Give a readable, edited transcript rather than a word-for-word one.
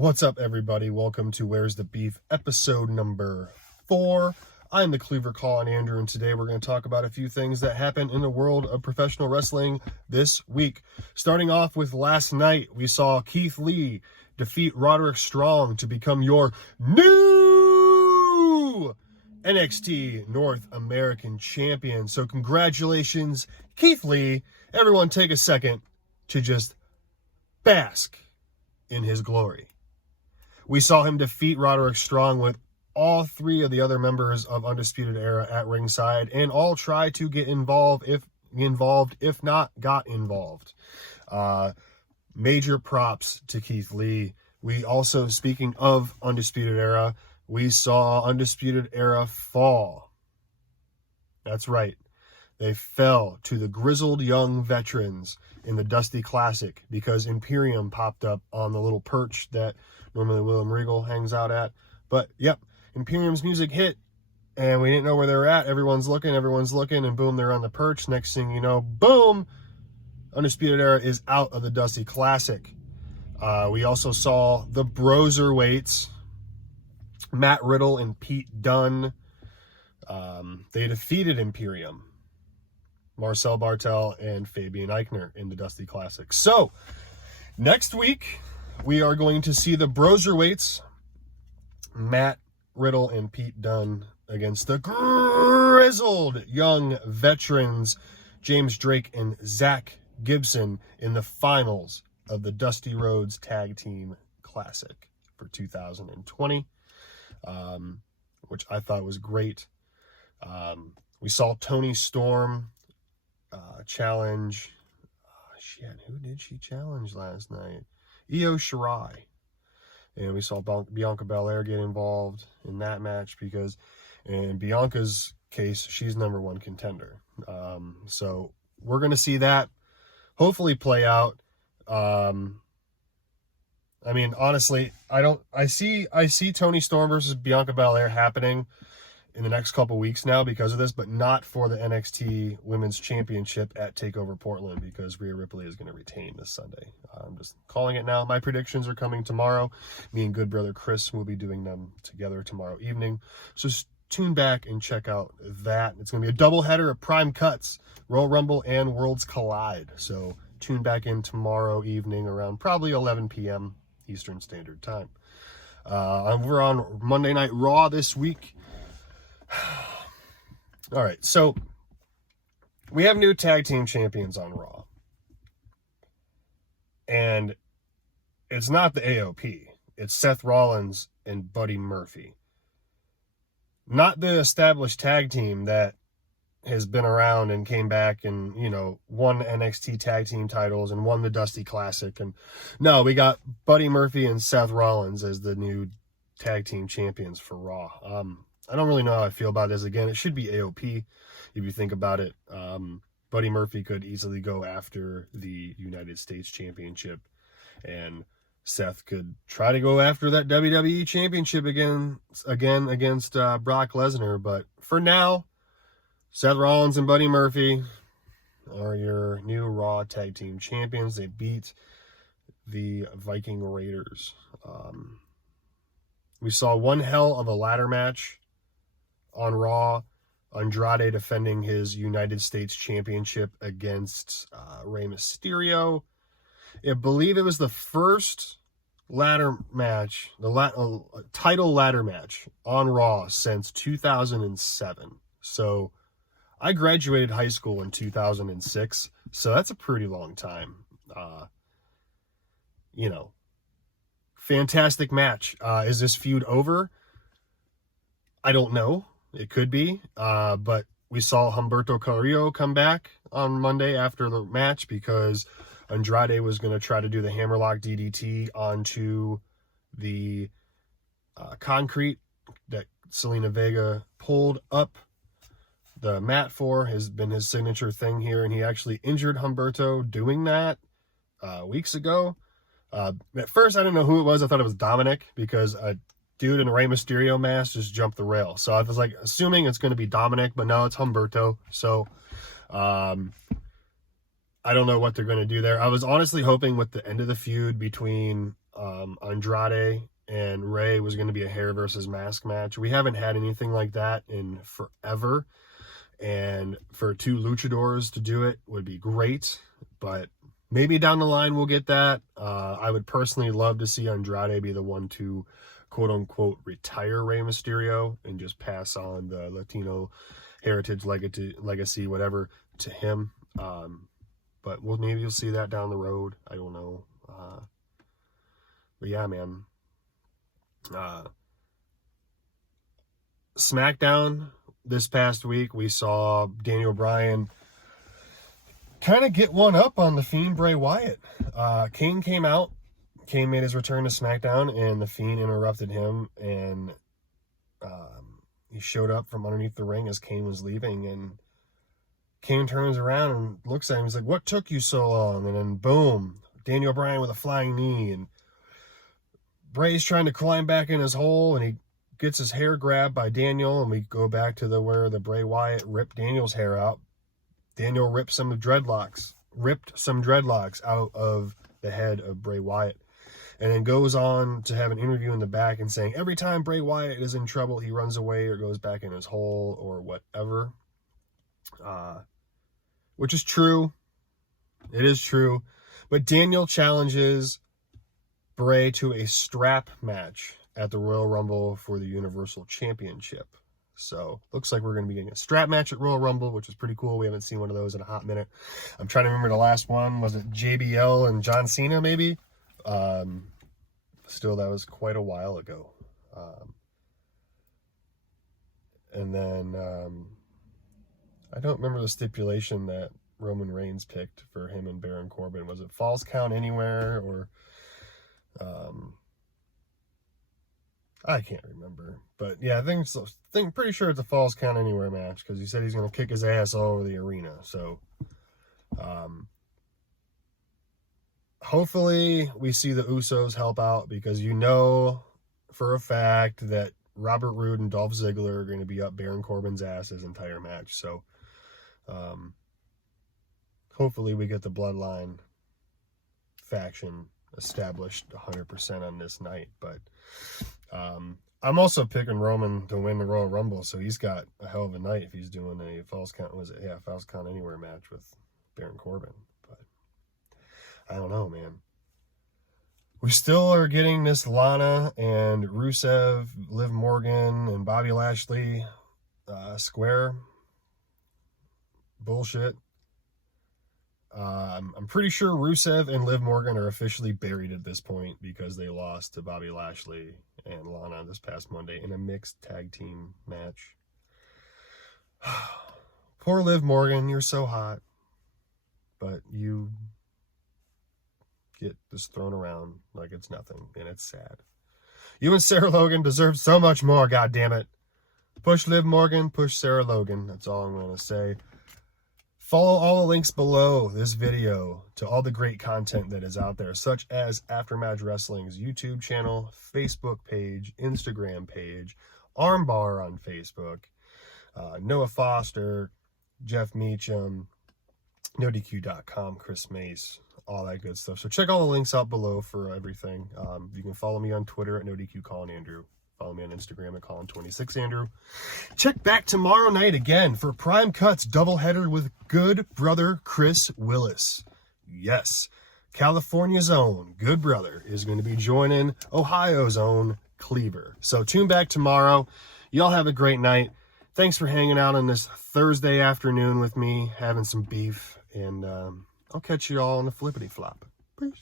What's up, everybody? Welcome to Where's the Beef, episode number 4. I'm the Cleaver Colin Andrew, and today we're going to talk about a few things that happened in the world of professional wrestling this week. Starting off with last night, we saw Keith Lee defeat Roderick Strong to become your new NXT North American champion. So congratulations, Keith Lee. Everyone take a second to just bask in his glory. We saw him defeat Roderick Strong with all 3 of the other members of Undisputed Era at ringside, and all try to get involved, if not got involved. Major props to Keith Lee. We also, speaking of Undisputed Era, we saw Undisputed Era fall. That's right. They fell to the grizzled young veterans in the Dusty Classic because Imperium popped up on the little perch that normally William Regal hangs out at. But, yep, Imperium's music hit, and we didn't know where they were at. Everyone's looking, and boom, they're on the perch. Next thing you know, boom, Undisputed Era is out of the Dusty Classic. We also saw the Broserweights, Matt Riddle and Pete Dunne. They defeated Imperium, Marcel Bartel and Fabian Eichner in the Dusty Classic. So, next week, we are going to see the Broserweights, Matt Riddle and Pete Dunne, against the grizzled young veterans, James Drake and Zach Gibson, in the finals of the Dusty Rhodes Tag Team Classic for 2020, which I thought was great. We saw Toni Storm challenge. Who did she challenge last night? Io Shirai. And we saw Bianca Belair get involved in that match because, in Bianca's case, she's number 1 contender. So we're going to see that hopefully play out. I mean, honestly, I see Toni Storm versus Bianca Belair happening in the next couple weeks now because of this, but not for the NXT Women's Championship at TakeOver Portland because Rhea Ripley is going to retain this Sunday. I'm just calling it now. My predictions are coming tomorrow. Me and good brother Chris will be doing them together tomorrow evening. So tune back and check out that. It's going to be a doubleheader of Prime Cuts, Royal Rumble, and Worlds Collide. So tune back in tomorrow evening around probably 11 p.m. Eastern Standard Time. We're on Monday Night Raw this week. All right, so we have new tag team champions on Raw. And it's not the AOP. It's Seth Rollins and Buddy Murphy. Not the established tag team that has been around and came back and, won NXT tag team titles and won the Dusty Classic. And no, we got Buddy Murphy and Seth Rollins as the new tag team champions for Raw. I don't really know how I feel about this. Again, it should be AOP if you think about it. Buddy Murphy could easily go after the United States Championship, and Seth could try to go after that WWE Championship again against Brock Lesnar. But for now, Seth Rollins and Buddy Murphy are your new Raw Tag Team Champions. They beat the Viking Raiders. We saw one hell of a ladder match on Raw. Andrade defending his United States Championship against Rey Mysterio. I believe it was the first ladder match, title ladder match on Raw since 2007. So I graduated high school in 2006, so that's a pretty long time. Fantastic match. Is this feud over? I don't know. It could be, but we saw Humberto Carrillo come back on Monday after the match because Andrade was going to try to do the hammerlock DDT onto the concrete that Selena Vega pulled up the mat for. Has been his signature thing here, and he actually injured Humberto doing that weeks ago. At first, I didn't know who it was. I thought it was Dominic because dude in a Rey Mysterio mask just jumped the rail. So I was assuming it's going to be Dominic, but no, it's Humberto. So I don't know what they're going to do there. I was honestly hoping with the end of the feud between Andrade and Ray was going to be a hair versus mask match. We haven't had anything like that in forever. And for two luchadors to do it would be great. But maybe down the line we'll get that. I would personally love to see Andrade be the one to quote-unquote retire Rey Mysterio and just pass on the Latino heritage, legacy, whatever, to him. But maybe you'll see that down the road. I don't know. But yeah, man. SmackDown this past week, we saw Daniel Bryan kind of get one up on The Fiend Bray Wyatt. Kane came out. Kane made his return to SmackDown, and The Fiend interrupted him, and he showed up from underneath the ring as Kane was leaving, and Kane turns around and looks at him. He's like, "What took you so long?" And then boom, Daniel Bryan with a flying knee, and Bray's trying to climb back in his hole, and he gets his hair grabbed by Daniel, and we go back to where the Bray Wyatt ripped Daniel's hair out. Daniel ripped some dreadlocks out of the head of Bray Wyatt, and then goes on to have an interview in the back and saying every time Bray Wyatt is in trouble, he runs away or goes back in his hole or whatever, which is true. It is true. But Daniel challenges Bray to a strap match at the Royal Rumble for the Universal Championship. So looks like we're going to be getting a strap match at Royal Rumble, which is pretty cool. We haven't seen one of those in a hot minute. I'm trying to remember the last one. Was it JBL and John Cena maybe? Still, that was quite a while ago. And then I don't remember the stipulation that Roman Reigns picked for him and Baron Corbin. Was it Falls Count Anywhere or... I can't remember, but yeah, I think pretty sure it's a Falls Count Anywhere match because he said he's going to kick his ass all over the arena. So, hopefully we see the Usos help out because you know for a fact that Robert Roode and Dolph Ziggler are going to be up Baron Corbin's ass his entire match. So, hopefully we get the Bloodline faction established 100% on this night, but I'm also picking Roman to win the Royal Rumble, so he's got a hell of a night if he's doing a Falls Count Anywhere match with Baron Corbin. But I don't know, man. We still are getting this Lana and Rusev, Liv Morgan, and Bobby Lashley square bullshit. I'm pretty sure Rusev and Liv Morgan are officially buried at this point because they lost to Bobby Lashley and Lana this past Monday in a mixed tag team match. Poor Liv Morgan, you're so hot, but you get just thrown around like it's nothing, and it's sad. You and Sarah Logan deserve so much more, goddammit. Push Liv Morgan, push Sarah Logan. That's all I'm going to say. Follow all the links below this video to all the great content that is out there, such as Aftermatch Wrestling's YouTube channel, Facebook page, Instagram page, Armbar on Facebook, Noah Foster, Jeff Meacham, NoDQ.com, Chris Mace, all that good stuff. So check all the links out below for everything. You can follow me on Twitter at NoDQ Colin Andrew. Follow me on Instagram at Colin26Andrew. Check back tomorrow night again for Prime Cuts doubleheader with good brother Chris Willis. Yes, California's own good brother is going to be joining Ohio's own Cleaver. So tune back tomorrow. Y'all have a great night. Thanks for hanging out on this Thursday afternoon with me, having some beef. And I'll catch you all on the flippity flop. Peace.